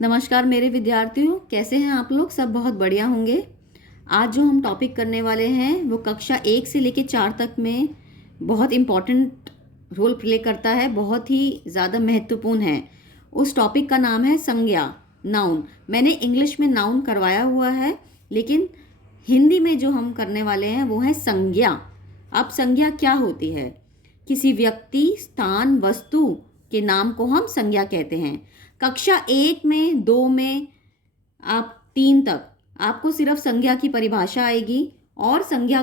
नमस्कार मेरे विद्यार्थियों, कैसे हैं आप लोग? सब बहुत बढ़िया होंगे। आज जो हम टॉपिक करने वाले हैं वो कक्षा 1 से लेकर 4 तक में बहुत इम्पॉर्टेंट रोल प्ले करता है, बहुत ही ज़्यादा महत्वपूर्ण है। उस टॉपिक का नाम है संज्ञा, नाउन। मैंने इंग्लिश में नाउन करवाया हुआ है, लेकिन हिंदी में जो हम करने वाले हैं वो है संज्ञा। अब संज्ञा क्या होती है? किसी व्यक्ति, स्थान, वस्तु के नाम को हम संज्ञा कहते हैं। कक्षा 1 में, 2 में, आप 3 तक आपको सिर्फ संज्ञा की परिभाषा आएगी और संज्ञा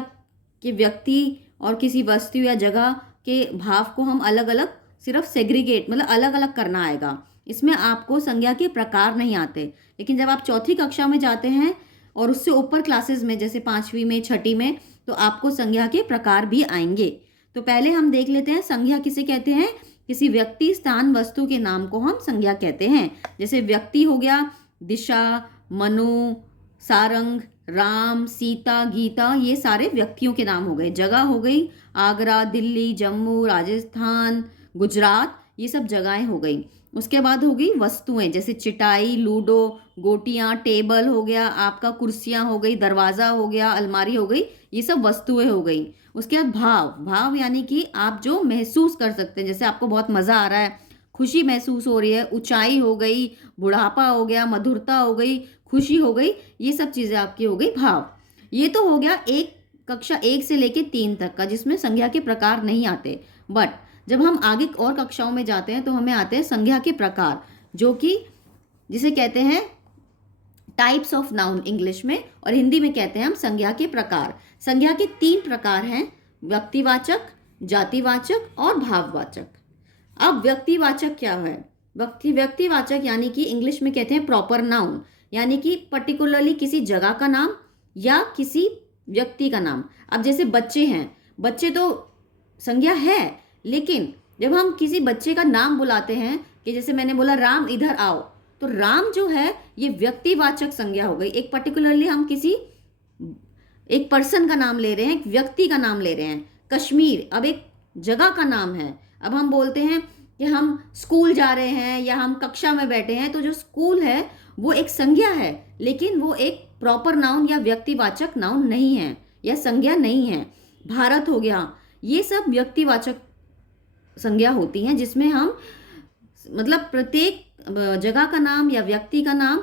के व्यक्ति और किसी वस्तु या जगह के भाव को हम अलग अलग सिर्फ सेग्रीगेट मतलब अलग अलग करना आएगा। इसमें आपको संज्ञा के प्रकार नहीं आते। लेकिन जब आप चौथी कक्षा में जाते हैं और उससे ऊपर क्लासेस में जैसे 5वीं में, 6ठी में, तो आपको संज्ञा के प्रकार भी आएंगे। तो पहले हम देख लेते हैं संज्ञा किसे कहते हैं। किसी व्यक्ति, स्थान, वस्तु के नाम को हम संज्ञा कहते हैं। जैसे व्यक्ति हो गया दिशा, मनु, सारंग, राम, सीता, गीता, ये सारे व्यक्तियों के नाम हो गए। जगह हो गई आगरा, दिल्ली, जम्मू, राजस्थान, गुजरात, ये सब जगहें हो गई। उसके बाद हो गई वस्तुएं, जैसे चिटाई, लूडो, गोटियां, टेबल हो गया आपका, कुर्सियां हो गई, दरवाज़ा हो गया, अलमारी हो गई, ये सब वस्तुएं हो गई। उसके बाद भाव, भाव यानी कि आप जो महसूस कर सकते हैं, जैसे आपको बहुत मज़ा आ रहा है, खुशी महसूस हो रही है, ऊंचाई हो गई, बुढ़ापा हो गया, मधुरता हो गई, खुशी हो गई, ये सब चीज़ें आपकी हो गई भाव। ये तो हो गया कक्षा 1 से लेके 3 तक का, जिसमें संज्ञा के प्रकार नहीं आते। बट जब हम आगे और कक्षाओं में जाते हैं तो हमें आते हैं संज्ञा के प्रकार, जो कि जिसे कहते हैं टाइप्स ऑफ नाउन इंग्लिश में, और हिंदी में कहते हैं हम संज्ञा के प्रकार। संज्ञा के 3 प्रकार हैं, व्यक्तिवाचक, जातिवाचक और भाववाचक। अब व्यक्तिवाचक क्या है? व्यक्तिवाचक यानी कि इंग्लिश में कहते हैं प्रॉपर नाउन, यानी कि पर्टिकुलरली किसी जगह का नाम या किसी व्यक्ति का नाम। अब जैसे बच्चे हैं, बच्चे तो संज्ञा है, लेकिन जब हम किसी बच्चे का नाम बुलाते हैं, कि जैसे मैंने बोला राम इधर आओ, तो राम जो है ये व्यक्तिवाचक संज्ञा हो गई। एक पर्टिकुलरली हम किसी एक पर्सन का नाम ले रहे हैं, एक व्यक्ति का नाम ले रहे हैं। कश्मीर अब एक जगह का नाम है। अब हम बोलते हैं कि हम स्कूल जा रहे हैं या हम कक्षा में बैठे हैं, तो जो स्कूल है वो एक संज्ञा है, लेकिन वो एक प्रॉपर नाउन या व्यक्तिवाचक नाउन नहीं है या संज्ञा नहीं है। भारत हो गया, ये सब व्यक्तिवाचक संज्ञा होती हैं, जिसमें हम मतलब प्रत्येक जगह का नाम या व्यक्ति का नाम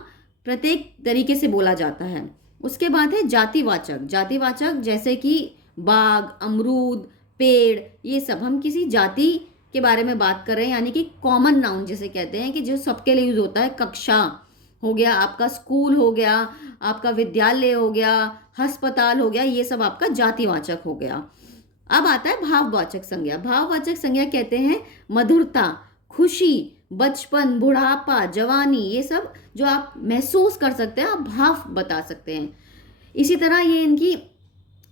प्रत्येक तरीके से बोला जाता है। उसके बाद है जातिवाचक। जातिवाचक जैसे कि बाग, अमरूद, पेड़, ये सब हम किसी जाति के बारे में बात कर रहे हैं, यानी कि कॉमन नाउन जिसे कहते हैं कि जो सबके लिए यूज होता है। कक्षा हो गया आपका, स्कूल हो गया आपका, विद्यालय हो गया, अस्पताल हो गया, ये सब आपका जातिवाचक हो गया। अब आता है भाववाचक संज्ञा। भाववाचक संज्ञा कहते हैं मधुरता, खुशी, बचपन, बुढ़ापा, जवानी, ये सब जो आप महसूस कर सकते हैं, आप भाव बता सकते हैं। इसी तरह ये इनकी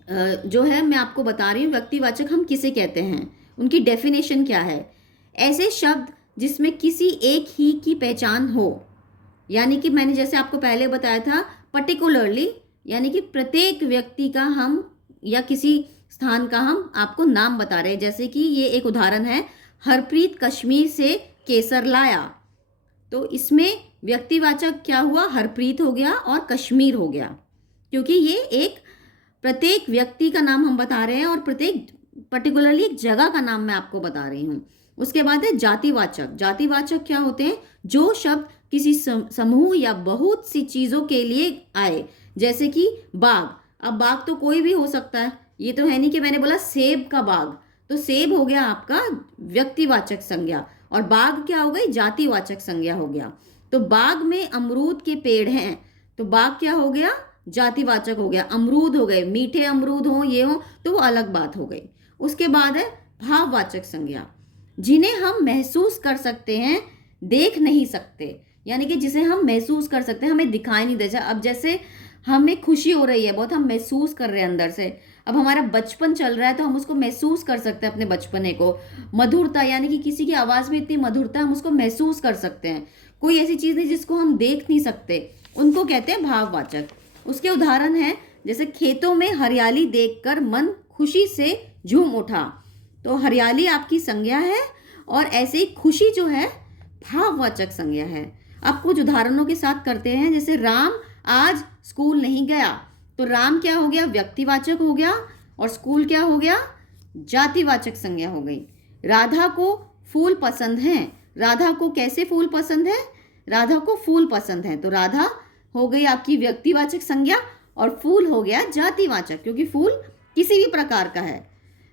जो है मैं आपको बता रही हूँ व्यक्तिवाचक हम किसे कहते हैं, उनकी डेफिनेशन क्या है। ऐसे शब्द जिसमें किसी एक ही की पहचान हो, यानी कि मैंने जैसे आपको पहले बताया था पर्टिकुलरली, यानी कि प्रत्येक व्यक्ति का हम या किसी स्थान का हम आपको नाम बता रहे हैं। जैसे कि ये एक उदाहरण है, हरप्रीत कश्मीर से केसर लाया, तो इसमें व्यक्तिवाचक क्या हुआ, हरप्रीत हो गया और कश्मीर हो गया, क्योंकि ये एक प्रत्येक व्यक्ति का नाम हम बता रहे हैं और प्रत्येक पर्टिकुलरली एक जगह का नाम मैं आपको बता रही हूँ। उसके बाद है जातिवाचक। जातिवाचक क्या होते हैं? जो शब्द किसी समूह या बहुत सी चीज़ों के लिए आए, जैसे कि बाग। अब बाग तो कोई भी हो सकता है, ये तो है नहीं कि मैंने बोला सेब का बाग, तो सेब हो गया आपका व्यक्तिवाचक संज्ञा, और बाग क्या हो गई, जातिवाचक संज्ञा हो गया। तो बाग में अमरूद के पेड़ हैं, तो बाग क्या हो गया, जातिवाचक हो गया। अमरूद हो गए, मीठे अमरूद हो, ये हो, तो वो अलग बात हो गई। उसके बाद है भाववाचक संज्ञा, जिन्हें हम महसूस कर सकते हैं, देख नहीं सकते, यानी कि जिसे हम महसूस कर सकते हैं, हमें दिखाई नहीं देता। अब जैसे हमें खुशी हो रही है बहुत, हम महसूस कर रहे हैं अंदर से। अब हमारा बचपन चल रहा है तो हम उसको महसूस कर सकते हैं, अपने बचपने को। मधुरता यानी कि किसी की आवाज़ में इतनी मधुरता हम उसको महसूस कर सकते हैं। कोई ऐसी चीज़ नहीं जिसको हम देख नहीं सकते, उनको कहते हैं भाववाचक। उसके उदाहरण हैं, जैसे खेतों में हरियाली देखकर मन खुशी से झूम उठा, तो हरियाली आपकी संज्ञा है और ऐसे ही खुशी जो है भाववाचक संज्ञा है। अब कुछ उदाहरणों के साथ करते हैं। जैसे राम आज स्कूल नहीं गया, तो राम क्या हो गया, व्यक्तिवाचक हो गया, और स्कूल क्या हो गया, जातिवाचक संज्ञा हो गई। राधा को फूल पसंद हैं, राधा को कैसे फूल पसंद है, राधा को फूल पसंद है, तो राधा हो गई आपकी व्यक्तिवाचक संज्ञा और फूल हो गया जातिवाचक, क्योंकि फूल किसी भी प्रकार का है।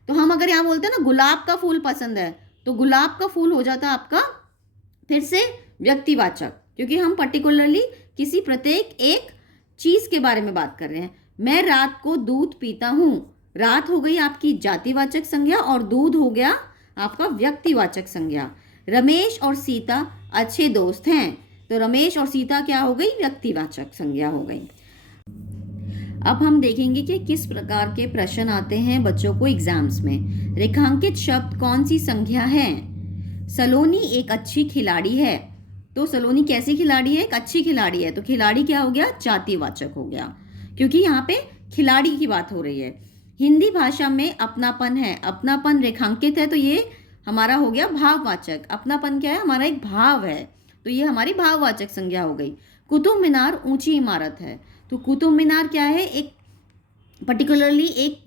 तो हम अगर यहाँ बोलते हैं ना गुलाब का फूल पसंद है, तो गुलाब का फूल हो जाता आपका फिर से व्यक्तिवाचक, क्योंकि हम पर्टिकुलरली किसी प्रत्येक एक चीज के बारे में बात कर रहे हैं। मैं रात को दूध पीता हूँ, रात हो गई आपकी जातिवाचक संज्ञा और दूध हो गया आपका व्यक्तिवाचक संज्ञा। रमेश और सीता अच्छे दोस्त हैं, तो रमेश और सीता क्या हो गई, व्यक्तिवाचक संज्ञा हो गई। अब हम देखेंगे कि किस प्रकार के प्रश्न आते हैं बच्चों को एग्जाम्स में। रेखांकित शब्द कौन सी संज्ञा है। सलोनी एक अच्छी खिलाड़ी है, तो सलोनी कैसी खिलाड़ी है, एक अच्छी खिलाड़ी है, तो खिलाड़ी क्या हो गया, जातिवाचक हो गया, क्योंकि यहाँ पे खिलाड़ी की बात हो रही है। हिंदी भाषा में अपनापन है, अपनापन रेखांकित है, तो ये हमारा हो गया भाववाचक। अपनापन क्या है, हमारा एक भाव है, तो ये हमारी भाववाचक संज्ञा हो गई। कुतुब मीनार ऊंची इमारत है, तो कुतुब मीनार क्या है, एक पर्टिकुलरली एक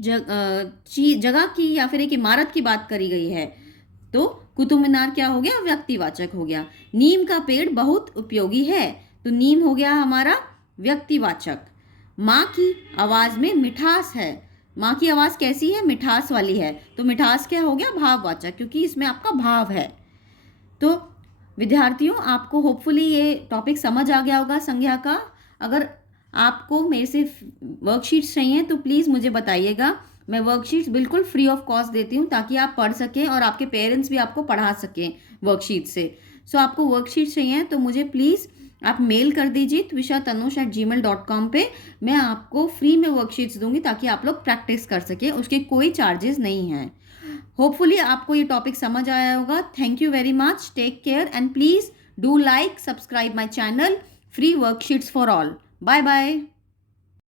जगह की या फिर एक इमारत की बात करी गई है, तो कुतुब मीनार क्या हो गया, व्यक्तिवाचक हो गया। नीम का पेड़ बहुत उपयोगी है, तो नीम हो गया हमारा व्यक्तिवाचक। माँ की आवाज़ में मिठास है, माँ की आवाज़ कैसी है, मिठास वाली है, तो मिठास क्या हो गया, भाववाचक, क्योंकि इसमें आपका भाव है। तो विद्यार्थियों, आपको होपफुली ये टॉपिक समझ आ गया होगा संज्ञा का। अगर आपको मेरे से वर्कशीट्स चाहिए तो प्लीज़ मुझे बताइएगा, मैं वर्कशीट्स बिल्कुल फ्री ऑफ कॉस्ट देती हूँ, ताकि आप पढ़ सकें और आपके पेरेंट्स भी आपको पढ़ा सकें वर्कशीट से। सो आपको वर्कशीट्स चाहिए तो मुझे प्लीज़ आप मेल कर दीजिए twisha.tanush@gmail.com पे। मैं आपको फ्री में वर्कशीट्स दूंगी ताकि आप लोग प्रैक्टिस कर सकें, उसके कोई चार्जेस नहीं हैं। होपफुली आपको ये टॉपिक समझ आया होगा। Thank you very much, take care and please do like, subscribe my channel. Free worksheets for all. Bye bye.